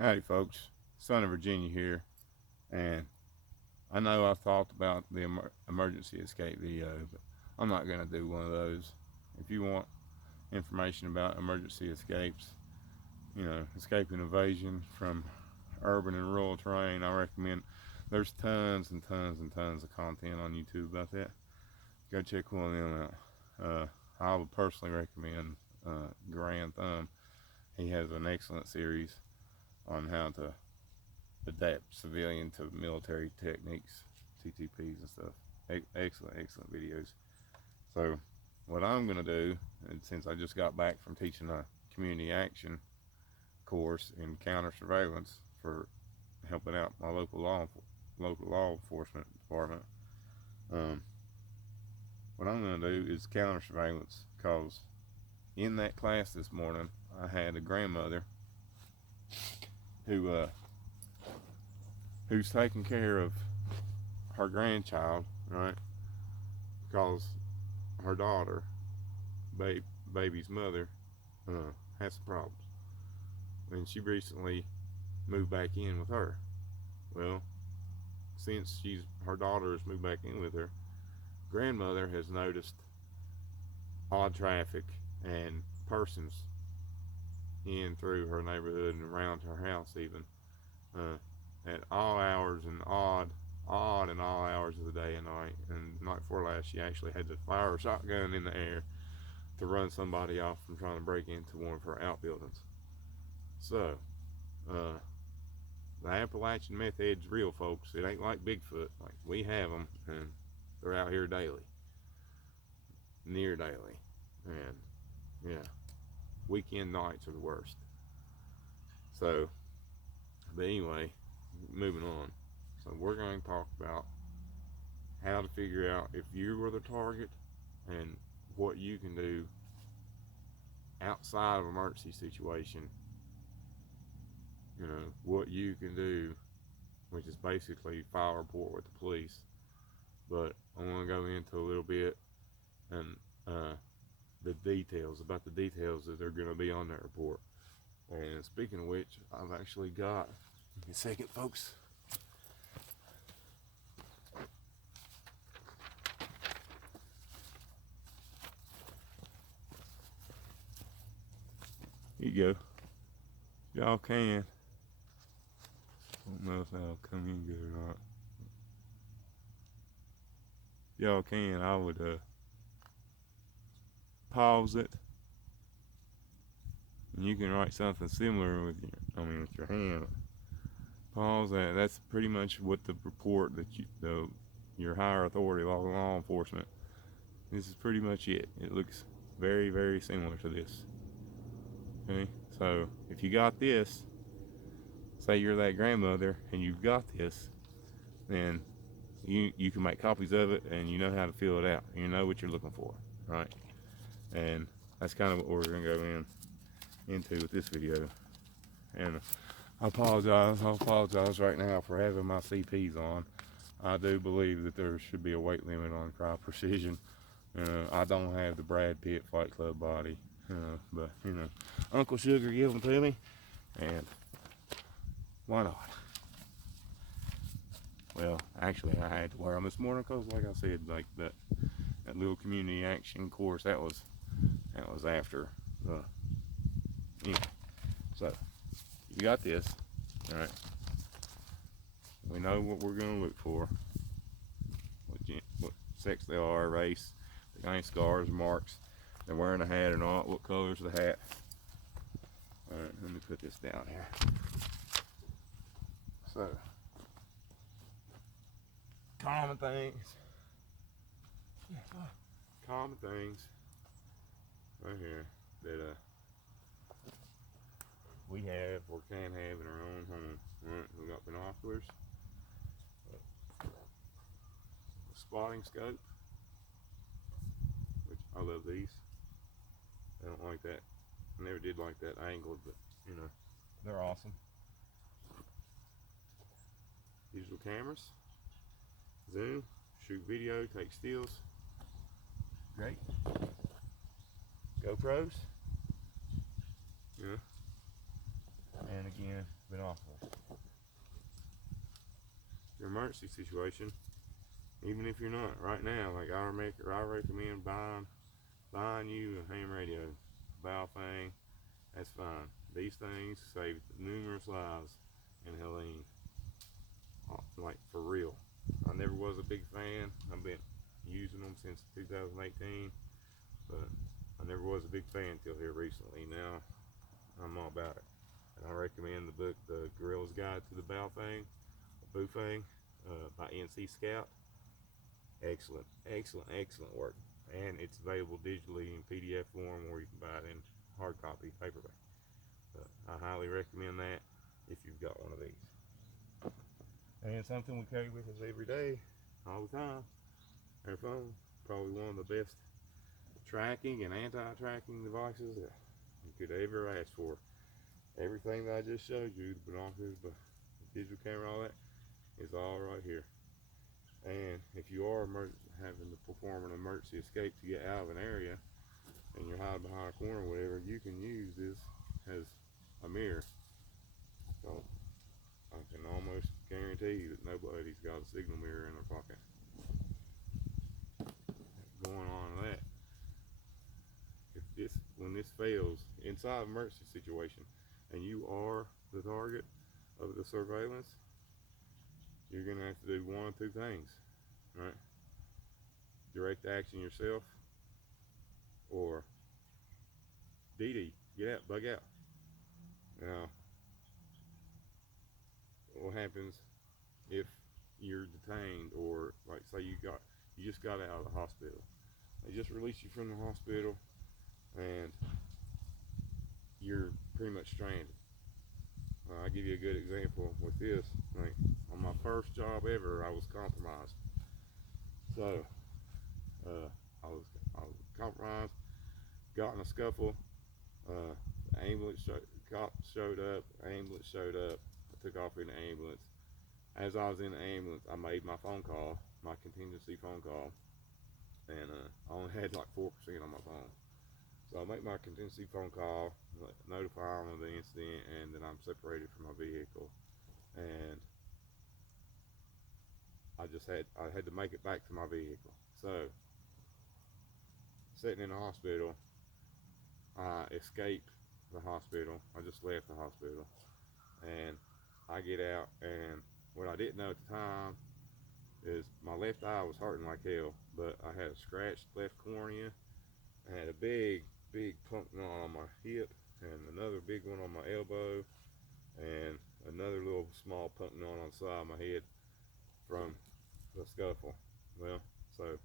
Howdy folks, Son of Virginia here, and I know I've talked about the emergency escape video, but I'm not going to do one of those. If you want information about emergency escapes, escaping evasion from urban and rural terrain, I recommend, there's tons and tons and tons of content on YouTube about that. Go check one of them out. I would personally recommend Grand Thumb. He has an excellent series on how to adapt civilian to military techniques, TTPs and stuff. Excellent videos. So what I'm going to do, and since I just got back from teaching a community action course in counter surveillance for helping out my local law enforcement department, what I'm going to do is counter surveillance, because in that class this morning I had a grandmother who's taking care of her grandchild, right? Because her daughter, baby's mother, has some problems, and she recently moved back in with her. Well, since her daughter has moved back in with her, grandmother has noticed odd traffic and persons in through her neighborhood and around her house even, at all hours and odd and all hours of the day and night. And night before last, she actually had to fire a shotgun in the air to run somebody off from trying to break into one of her outbuildings. So the Appalachian method's real, folks. It ain't like Bigfoot. Like, we have them, and they're out here daily, near daily, and yeah, weekend nights are the worst. So, but anyway, moving on. So we're going to talk about how to figure out if you were the target and what you can do outside of an emergency situation. What you can do, which is basically file a report with the police. But I want to go into a little bit and the details that are going to be on that report. And speaking of which, I've actually got, give me a second, folks. Here you go. Y'all can. I don't know if that'll come in good or not. Y'all can. I would pause it, and you can write something similar with your hand. Pause that. That's pretty much what the report that your higher authority law enforcement. This is pretty much it. It looks very, very similar to this. Okay, so if you got this, say you're that grandmother and you've got this, then you can make copies of it, and you know how to fill it out. You know what you're looking for, right? And that's kind of what we're going to go into with this video. And I apologize right now for having my CPs on. I do believe that there should be a weight limit on Cry Precision. I don't have the Brad Pitt Fight Club body, but Uncle Sugar gave them to me, and why not? Well, actually, I had to wear them this morning because, like I said, like that little community action course, that was after so you got this. All right, we know what we're going to look for, what sex they are, race, the any scars, marks, they're wearing a hat or not, what color's the hat. All right, let me put this down here. So, common things right here that we have or can have in our own home. Right, we got binoculars, a spotting scope, which I love these. I don't like that. I never did like that angled, but they're awesome. Digital cameras, zoom, shoot video, take stills. Great. GoPros. Yeah. And again, recommend binoculars. Your emergency situation, even if you're not right now, like I recommend buying you a ham radio, Baofeng. That's fine. These things saved numerous lives in Helene, like for real. I never was a big fan. I've been using them since 2018, but I never was a big fan until here recently. Now I'm all about it, and I recommend the book, The Gorilla's Guide to the Baofeng by NC Scout. Excellent, excellent, excellent work, and it's available digitally in PDF form, or you can buy it in hard copy paperback. But I highly recommend that if you've got one of these. And something we carry with us every day, all the time, our phone. Probably one of the best tracking and anti-tracking devices that you could ever ask for. Everything that I just showed you, the binoculars, the digital camera, all that, is all right here. And if you are having to perform an emergency escape to get out of an area and you're hiding behind a corner or whatever, you can use this as a mirror. So I can almost guarantee you that nobody's got a signal mirror in their pocket. Going on to that, when this fails inside an emergency situation and you are the target of the surveillance, you're gonna have to do one of two things, right? Direct action yourself, or DD, get out, bug out. Now, what happens if you're detained, or like say you just got out of the hospital? They just released you from the hospital and you're pretty much stranded. I'll give you a good example with this. Like on my first job ever, I was compromised. So I was compromised, got in a scuffle. Cops showed up. Ambulance showed up. I took off in the ambulance. As I was in the ambulance, I made my phone call, my contingency phone call, and I only had like 4% on my phone. So I make my contingency phone call, notify them of the incident, and then I'm separated from my vehicle. And I had to make it back to my vehicle. So sitting in the hospital, I escaped the hospital. I just left the hospital, and I get out, and what I didn't know at the time is my left eye was hurting like hell, but I had a scratched left cornea. I had a big punk knot on my hip, and another big one on my elbow, and another little small punk knot on the side of my head from the scuffle. Well, so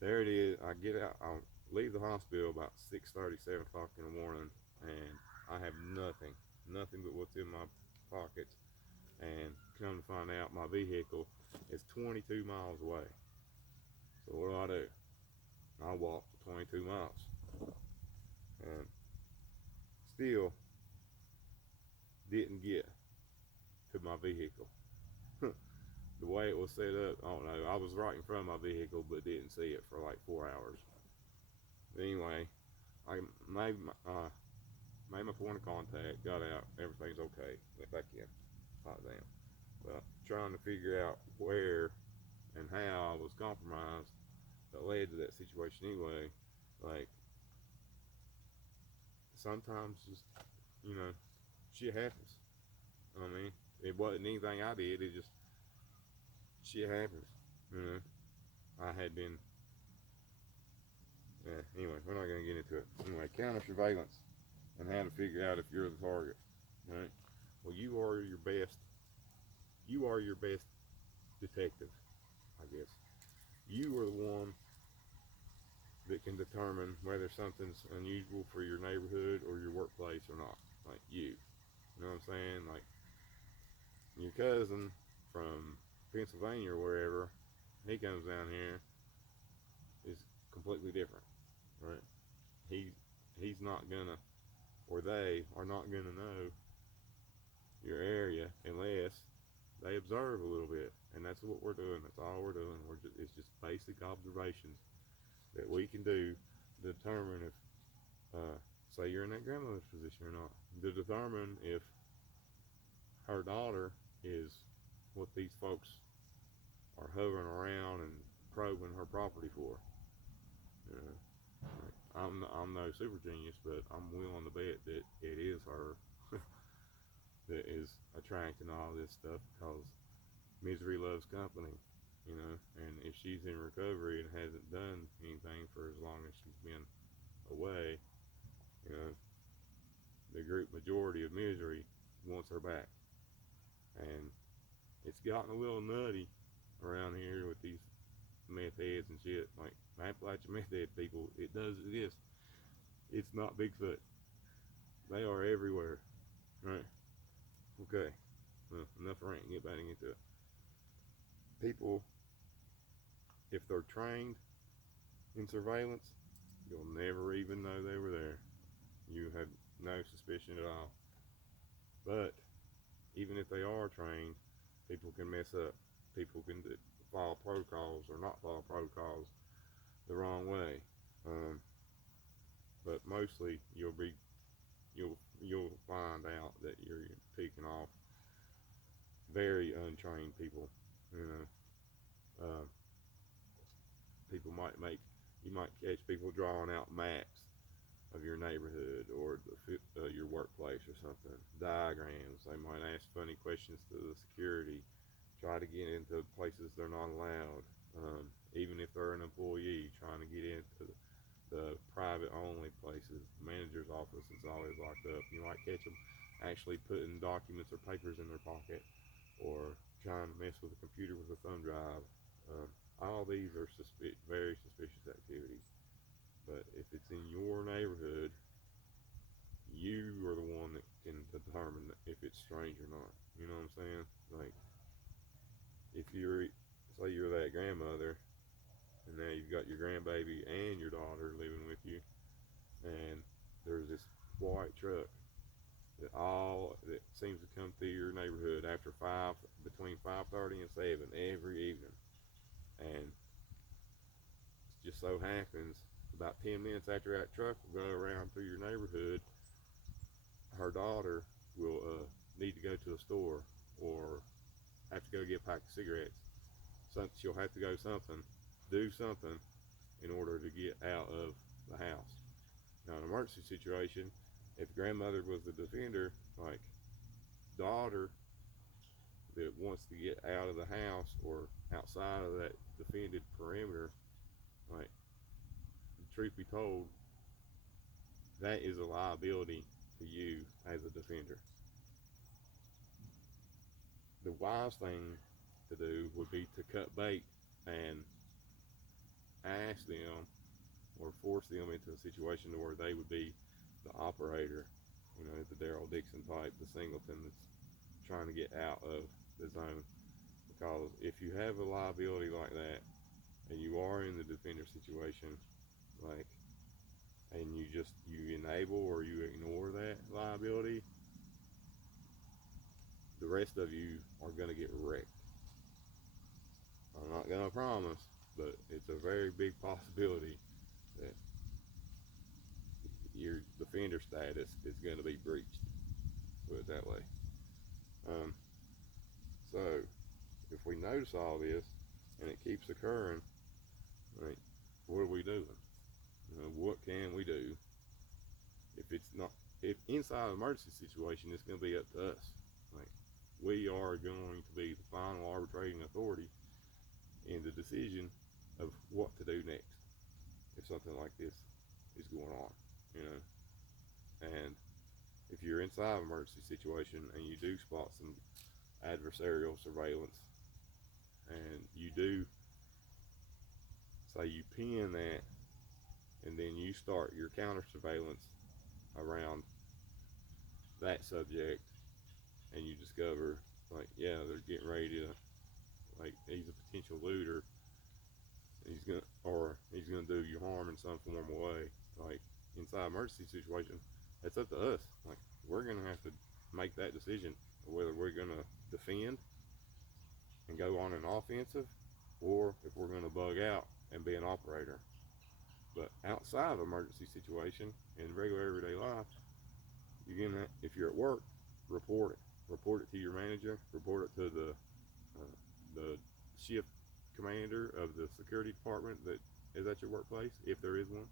there it is. I get out, I leave the hospital about 6:30, 7 o'clock in the morning, and I have nothing but what's in my pockets. And come to find out, my vehicle is 22 miles away. So what do? I walked 22 miles, and still didn't get to my vehicle. The way it was set up, I don't know. I was right in front of my vehicle, but didn't see it for like 4 hours. Anyway, I made my point of contact, got out, everything's okay, went back in. Hot damn. Well, trying to figure out where and how I was compromised that led to that situation anyway. Like, sometimes just, shit happens. I mean, it wasn't anything I did, it just, shit happens. I had been, anyway, we're not going to get into it. Anyway, counter surveillance and how to figure out if you're the target. Right? Well, you are your best detective, I guess. You are the one that can determine whether something's unusual for your neighborhood or your workplace or not. Like you know what I'm saying? Like your cousin from Pennsylvania or wherever, he comes down here, is completely different, right? He's not gonna, or they are not gonna know your area unless they observe a little bit, and that's what we're doing. That's all we're doing. It's just basic observations that we can do to determine if say you're in that grandmother's position or not, to determine if her daughter is what these folks are hovering around and probing her property for. You know, I'm no super genius, but I'm willing to bet that it is her that is attracting all this stuff, because misery loves company, you know. And if she's in recovery and hasn't done anything for as long as she's been away, you know, the group majority of misery wants her back. And it's gotten a little nutty around here with these meth heads and shit. Like Appalachian meth head people, it does exist. It's not Bigfoot. They are everywhere. Right? Okay. Well, enough ranting. Get back into it. People, if they're trained in surveillance, you'll never even know they were there. You have no suspicion at all. But even if they are trained, people can mess up. People can follow protocols or not follow protocols the wrong way. But mostly you'll find out that you're picking off very untrained people. You know, you might catch people drawing out maps of your neighborhood or your workplace or something, diagrams. They might ask funny questions to the security, try to get into places they're not allowed. Even if they're an employee, trying to get into the private only places. The manager's office is always locked up. You might catch them actually putting documents or papers in their pocket, or trying to mess with a computer with a thumb drive. All these are very suspicious activities. But if it's in your neighborhood, you are the one that can determine if it's strange or not. You know what I'm saying? Like, if say you're that grandmother, and now you've got your grandbaby and your daughter living with you, and there's this white truck that seems to come through your neighborhood between 5:30 and 7 every evening, and it just so happens about 10 minutes after that truck will go around through your neighborhood, her daughter will need to go to a store or have to go get a pack of cigarettes. She'll have to do something in order to get out of the house. Now, in an emergency situation, if grandmother was the defender, like daughter that wants to get out of the house or outside of that defended perimeter, like, truth be told, that is a liability to you as a defender. The wise thing to do would be to cut bait and ask them or force them into a situation where they would be the operator, you know, the Daryl Dixon type, the singleton that's trying to get out of the zone. Because if you have a liability like that and you are in the defender situation, like, and you enable or you ignore that liability, the rest of you are going to get wrecked. I'm not going to promise, but it's a very big possibility that your defender status is going to be breached. Put it that way. So if we notice all this and it keeps occurring, right, what are we doing? You know, what can we do? If inside an emergency situation, it's going to be up to us. Like, we are going to be the final arbitrating authority in the decision of what to do next if something like this is going on, you know. And if you're inside an emergency situation and you do spot some adversarial surveillance, and you do say you pin that, and then you start your counter surveillance around that subject, and you discover, like, yeah, they're getting ready to, like, he's a potential looter, he's gonna do you harm in some form of way. Like, inside emergency situation, it's up to us. Like, we're gonna have to make that decision of whether we're gonna defend and go on an offensive, or if we're gonna bug out and be an operator. But outside of emergency situation, in regular everyday life, you're gonna, if you're at work, report it. Report it to your manager. Report it to the shift commander of the security department that is at your workplace, if there is one.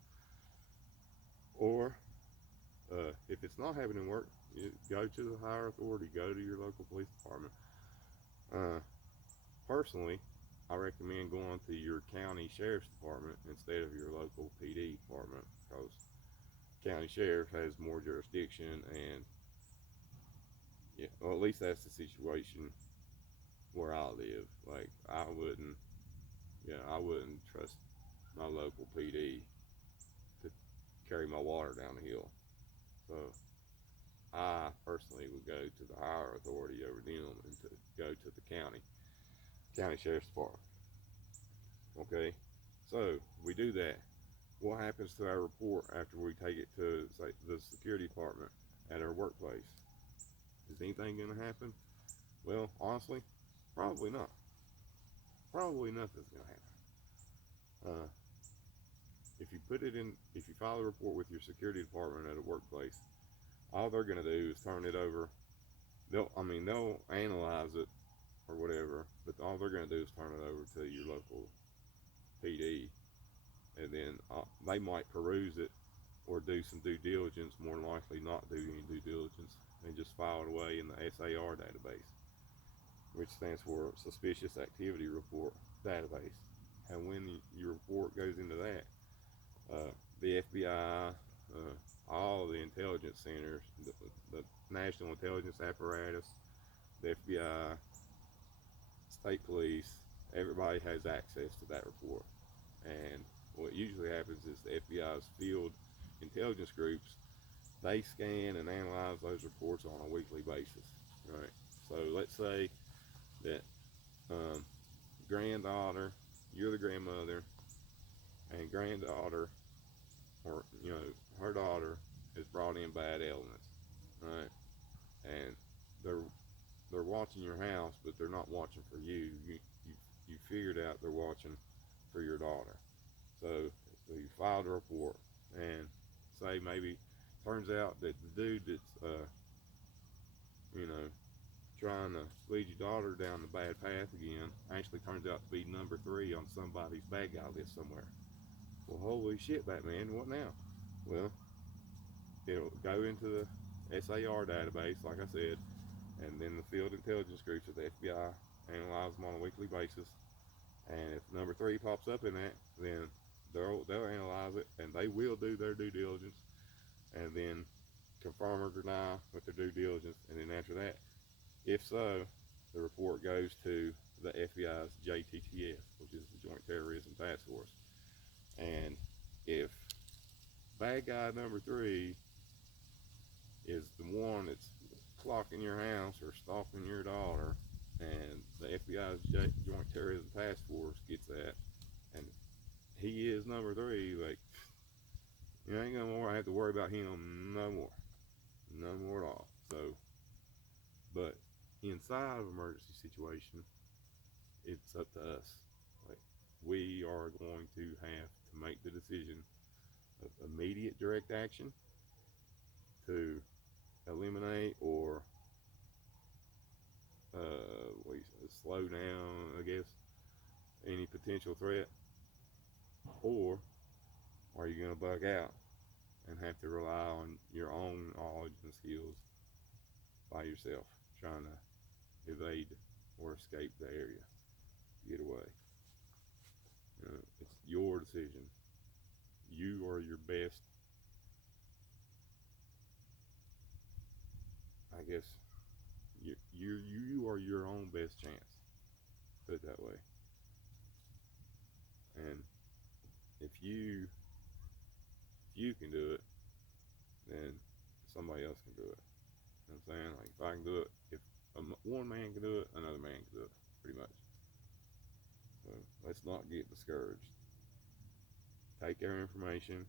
Or if it's not happening in work, you go to the higher authority. Go to your local police department. Uh, Personally, I recommend going to your county sheriff's department instead of your local PD department, because county sheriff has more jurisdiction, and yeah, well, at least that's the situation where I live. Like, I wouldn't trust my local PD to carry my water down the hill. So I personally would go to the higher authority over them and to go to the county sheriff's department. Okay, so we do that. What happens to our report after we take it to, say, the security department at our workplace? Is anything going to happen? Well, honestly, probably not. Probably nothing's going to happen. If you file a report with your security department at a workplace, all they're going to do is turn it over. They'll analyze it or whatever, but all they're going to do is turn it over to your local PD, and then they might peruse it or do some due diligence. More than likely, not do any due diligence and just file it away in the SAR database, which stands for Suspicious Activity Report Database. And when your report goes into that, the FBI, all the intelligence centers, the National Intelligence Apparatus, the FBI, state police, everybody has access to that report. And what usually happens is the FBI's field intelligence groups, they scan and analyze those reports on a weekly basis, right? So let's say that granddaughter, you're the grandmother, and granddaughter, or her daughter, has brought in bad elements, right? And they're watching your house, but they're not watching for you. You figured out they're watching for your daughter. So you filed a report, and say maybe turns out that the dude that's you know trying to lead your daughter down the bad path again actually turns out to be number 3 on somebody's bad guy list somewhere. Well, holy shit, Batman, what now? Well, it'll go into the SAR database, like I said, and then the field intelligence groups of the FBI analyze them on a weekly basis. And if number 3 pops up in that, then they'll analyze it, and they will do their due diligence, and then confirm or deny with their due diligence. And then after that, if so, the report goes to the FBI's JTTF, which is the Joint Terrorism Task Force. And if bad guy number 3 is the one that's clocking your house or stalking your daughter, and the FBI's Joint Terrorism Task Force gets that, and he is number 3, like, you ain't gonna have to worry about him no more at all. So, but inside of emergency situation, it's up to us. Like, we are going to have to make the decision of immediate direct action to eliminate or slow down, I guess, any potential threat, or are you going to bug out and have to rely on your own knowledge and skills by yourself, trying to evade or escape the area, get away? It's your decision. You are your best, I guess, you are your own best chance, put it that way. And if you can do it, then somebody else can do it. You know what I'm saying? Like, if I can do it, if one man can do it, another man can do it, pretty much. So let's not get discouraged. Take our information.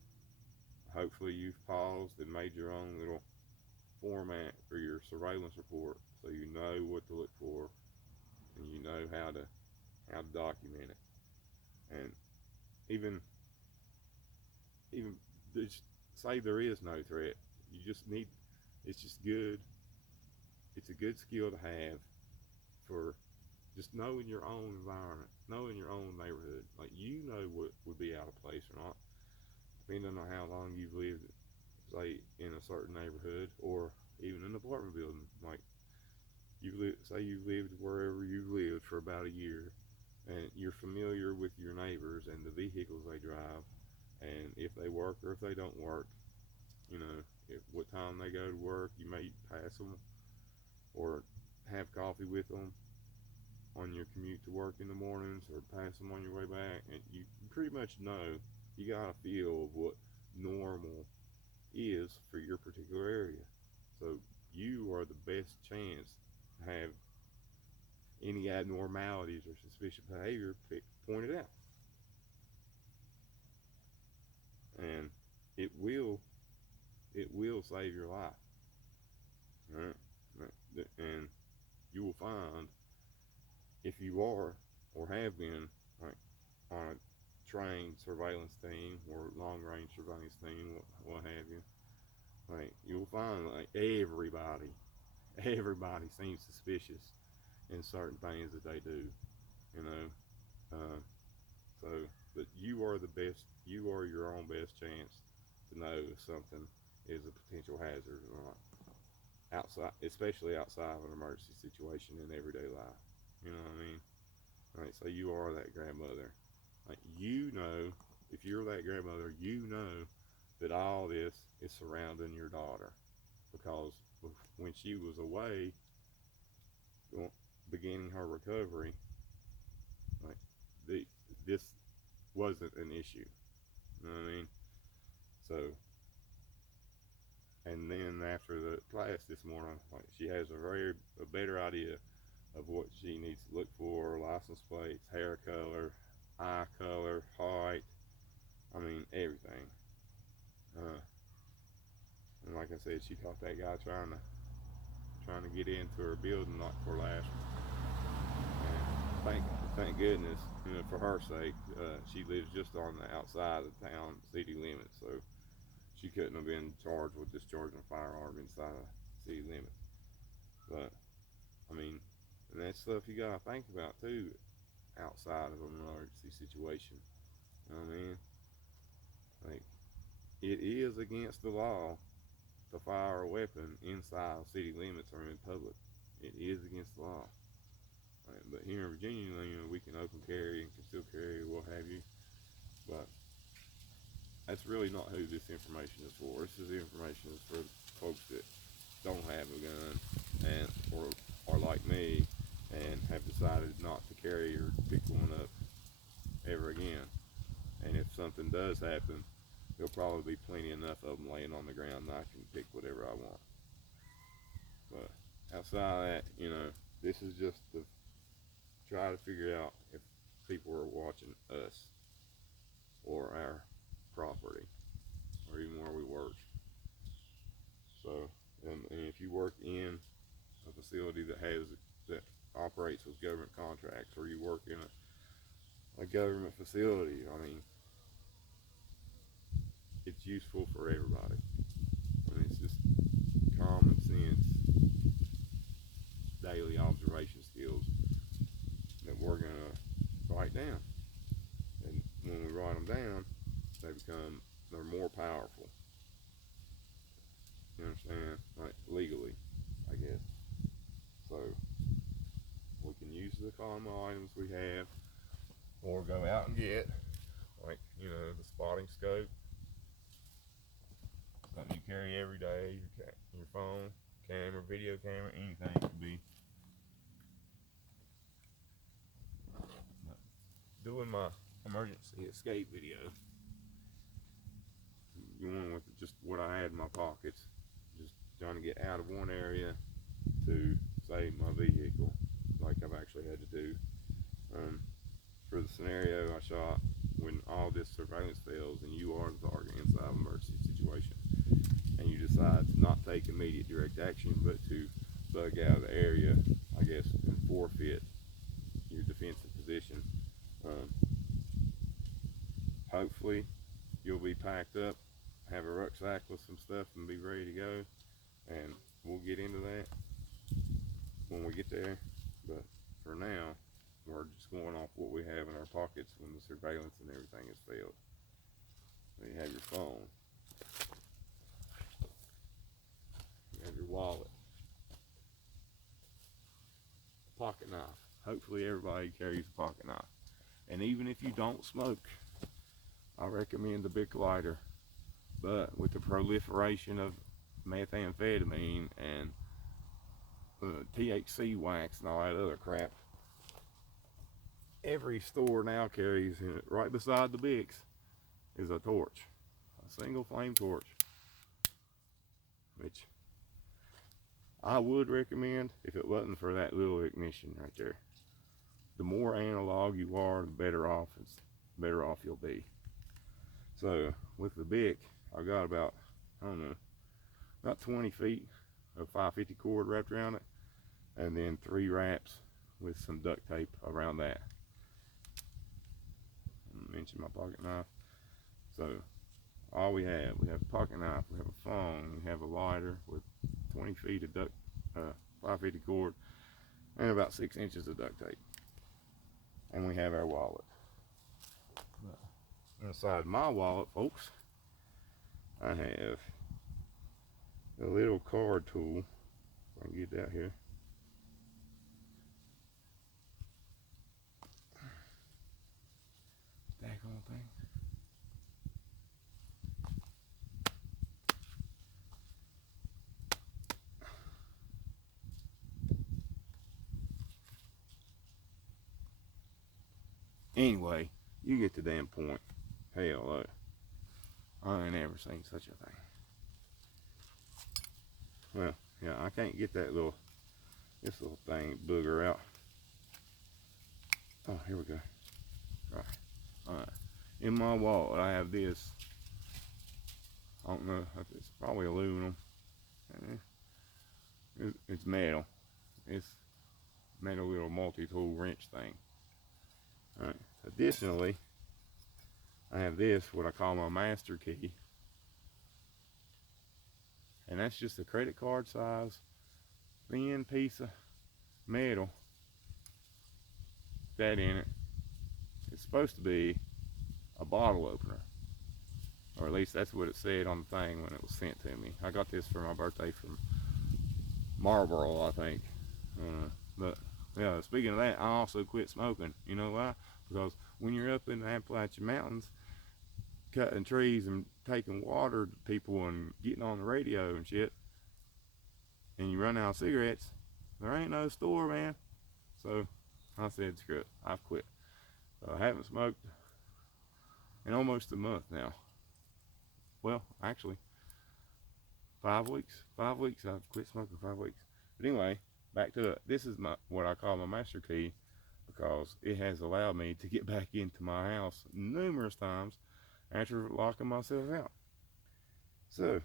Hopefully you've paused and made your own little format for your surveillance report, so you know what to look for, and you know how to document it. And even even just say there is no threat. You just need, it's just good. It's a good skill to have for just knowing your own environment, knowing your own neighborhood. Like, you know what would be out of place or not, depending on how long you've lived, say, in a certain neighborhood or even an apartment building. Like, say you've lived wherever you've lived for about a year, and you're familiar with your neighbors and the vehicles they drive, and if they work or if they don't work, you know, what time they go to work. You may pass them or have coffee with them on your commute to work in the mornings, or pass them on your way back, and you pretty much know, you got a feel of what normal is for your particular area. So you are the best chance to have any abnormalities or suspicious behavior pointed out. And it will save your life. Right? And you will find, if you are or have been, like, on a trained surveillance team or long range surveillance team, what have you, like, you'll find like everybody seems suspicious in certain things that they do, you know. So, but you are your own best chance to know if something is a potential hazard or not, outside, especially outside of an emergency situation in everyday life. You know what I mean? Right, so you are that grandmother. Like, you know, if you're that grandmother, you know that all this is surrounding your daughter, because when she was away, beginning her recovery, like, this wasn't an issue. You know what I mean? So, and then after the class this morning, like, she has a better idea of what she needs to look for: license plates, hair color, eye color, height. I mean, everything. And like I said, she caught that guy trying to get into her building not for last. And thank goodness, you know, for her sake, she lives just on the outside of the town city limits, so she couldn't have been charged with discharging a firearm inside of city limits. But I mean, and that's stuff you gotta think about too, outside of an emergency situation. You know what I mean? Like, it is against the law to fire a weapon inside of city limits or in public. It is against the law. Right? But here in Virginia, you know, we can open carry and concealed carry, what have you. But that's really not who this information is for. This information is for folks that don't have a gun and or are like me and have decided not to carry or pick one up ever again. And if something does happen, there'll probably be plenty enough of them laying on the ground that I can pick whatever I want. But outside of that, you know, this is just to try to figure out if people are watching us or our property or even where we work. So, and if you work in a facility that operates with government contracts, or you work in a government facility, I mean, it's useful for everybody. I mean, it's just common sense, daily observation skills that we're gonna write down. And when we write them down, they're more powerful. You understand? Like, legally, I guess. So we can use the common items we have, or go out and get, like, you know, the spotting scope, something you carry every day, your phone, camera, video camera, anything could be. Doing my emergency escape video, going with just what I had in my pockets, just trying to get out of one area to save my vehicle, like I've actually had to do. For the scenario I shot, when all this surveillance fails and you are the target inside an emergency situation, and you decide to not take immediate direct action, but to bug out of the area, I guess, and forfeit your defensive position, hopefully you'll be packed up, have a rucksack with some stuff and be ready to go, and we'll get into that when we get there. But for now, we're just going off what we have in our pockets when the surveillance and everything has failed. So you have your phone, you have your wallet, pocket knife. Hopefully everybody carries a pocket knife. And even if you don't smoke, I recommend the Bic lighter. But with the proliferation of methamphetamine and THC wax and all that other crap, every store now carries, right beside the Bics is a torch, a single flame torch, which I would recommend if it wasn't for that little ignition right there. The more analog you are, the better off you'll be. So with the Bic, I got about, I don't know, about 20 feet of 550 cord wrapped around it, and then 3 wraps with some duct tape around that. I mentioned my pocket knife. So all we have a pocket knife, we have a phone, we have a lighter with 20 feet of 550 cord, and about 6 inches of duct tape. And we have our wallet. Inside my wallet, folks, I have a little card tool. If I can get that here. Daggone thing. Anyway, you get the damn point. Hell, look, I ain't never seen such a thing. Well, yeah, I can't get this little thing booger out. Oh, here we go. Right. Alright. In my wallet, I have this. I don't know, it's probably aluminum. It's metal. It's metal little multi-tool wrench thing. Alright. Additionally, I have this, what I call my master key. And that's just a credit card size, thin piece of metal. That in it. It's supposed to be a bottle opener. Or at least that's what it said on the thing when it was sent to me. I got this for my birthday from WROL, I think. But yeah, speaking of that, I also quit smoking. You know why? Because when you're up in the Appalachian Mountains, cutting trees and taking water to people and getting on the radio and shit, and you run out of cigarettes, there ain't no store, man. So I said, screw it, I've quit. I haven't smoked in almost a month now. Well, actually, 5 weeks. 5 weeks. I've quit smoking 5 weeks. But anyway, back to it. This is what I call my master key, because it has allowed me to get back into my house numerous times after locking myself out. So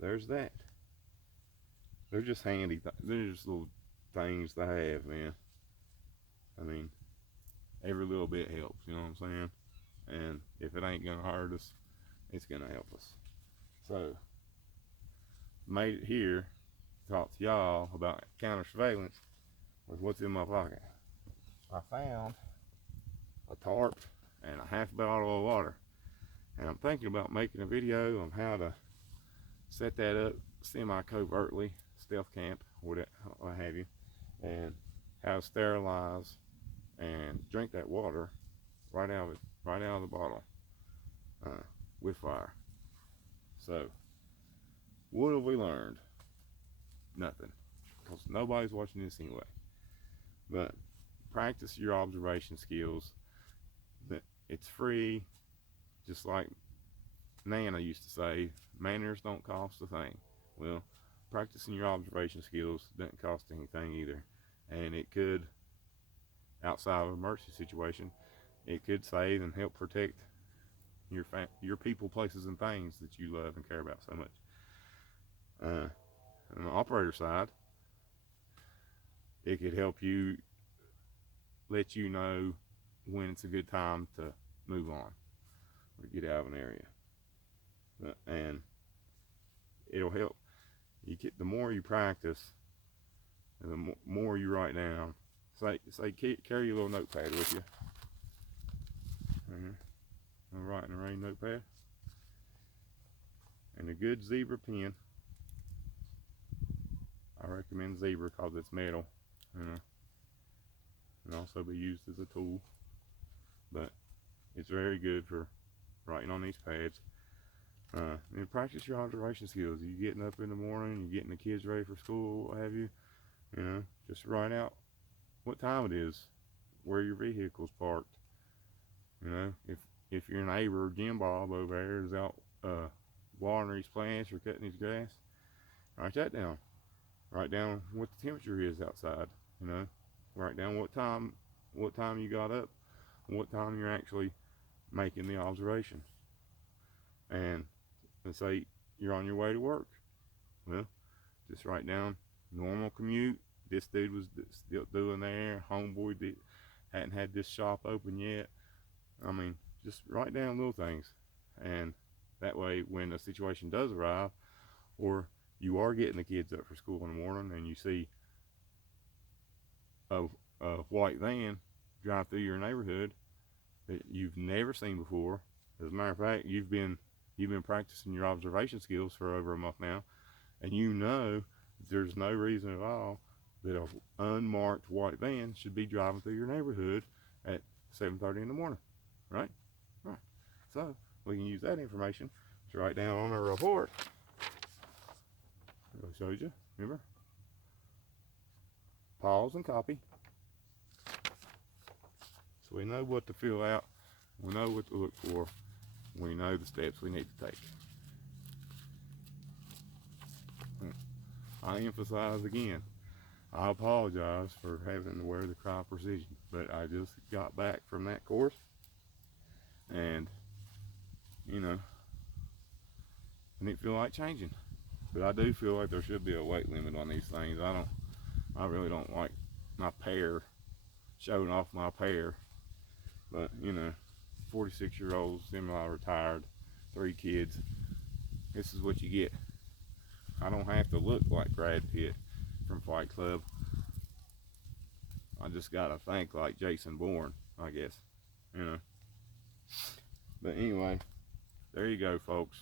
there's that. They're just handy. They're just little things to have, man. I mean, every little bit helps. You know what I'm saying? And if it ain't gonna hurt us, it's gonna help us. So made it here to talk to y'all about counter surveillance with what's in my pocket. I found a tarp and a half bottle of water, and I'm thinking about making a video on how to set that up semi-covertly, stealth camp, what have you, and how to sterilize and drink that water right out of the bottle with fire. So what have we learned? Nothing, because nobody's watching this anyway. But practice your observation skills. It's free, just like Nana used to say, manners don't cost a thing. Well, practicing your observation skills doesn't cost anything either, and it could, outside of an emergency situation, it could save and help protect your people, places, and things that you love and care about so much. On the operator side, it could help you, let you know when it's a good time to move on. or get out of an area. And it'll help. The more you practice, and the more you write down. Say carry your little notepad with you. I'm writing a rain notepad. And a good zebra pen. I recommend zebra because it's metal, and also be used as a tool. But it's very good for writing on these pads. And practice your observation skills. You getting up in the morning, you getting the kids ready for school, what have you. Just write out what time it is, where your vehicle's parked. If your neighbor Jim Bob over there is out watering his plants or cutting his grass, write that down. Write down what the temperature is outside. Write down what time you got up, and what time you're actually making the observation. And let's say you're on your way to work. Well, just write down normal commute. This dude was still doing there. Homeboy hadn't had this shop open yet. Just write down little things, and that way when a situation does arrive, or you are getting the kids up for school in the morning and you see a white van drive through your neighborhood that you've never seen before. As a matter of fact, you've been practicing your observation skills for over a month now, and there's no reason at all that an unmarked white van should be driving through your neighborhood at 7:30 in the morning, right? So we can use that information to write down on our report. I showed you, remember? Pause and copy. So we know what to fill out, we know what to look for, we know the steps we need to take. I emphasize again, I apologize for having to wear the Cry Precision, but I just got back from that course, and I didn't feel like changing. But I do feel like there should be a weight limit on these things. I really don't like my pair, showing off my pair. But 46-year-old, semi-retired, 3 kids. This is what you get. I don't have to look like Brad Pitt from Fight Club. I just gotta think like Jason Bourne, I guess. But anyway, there you go, folks.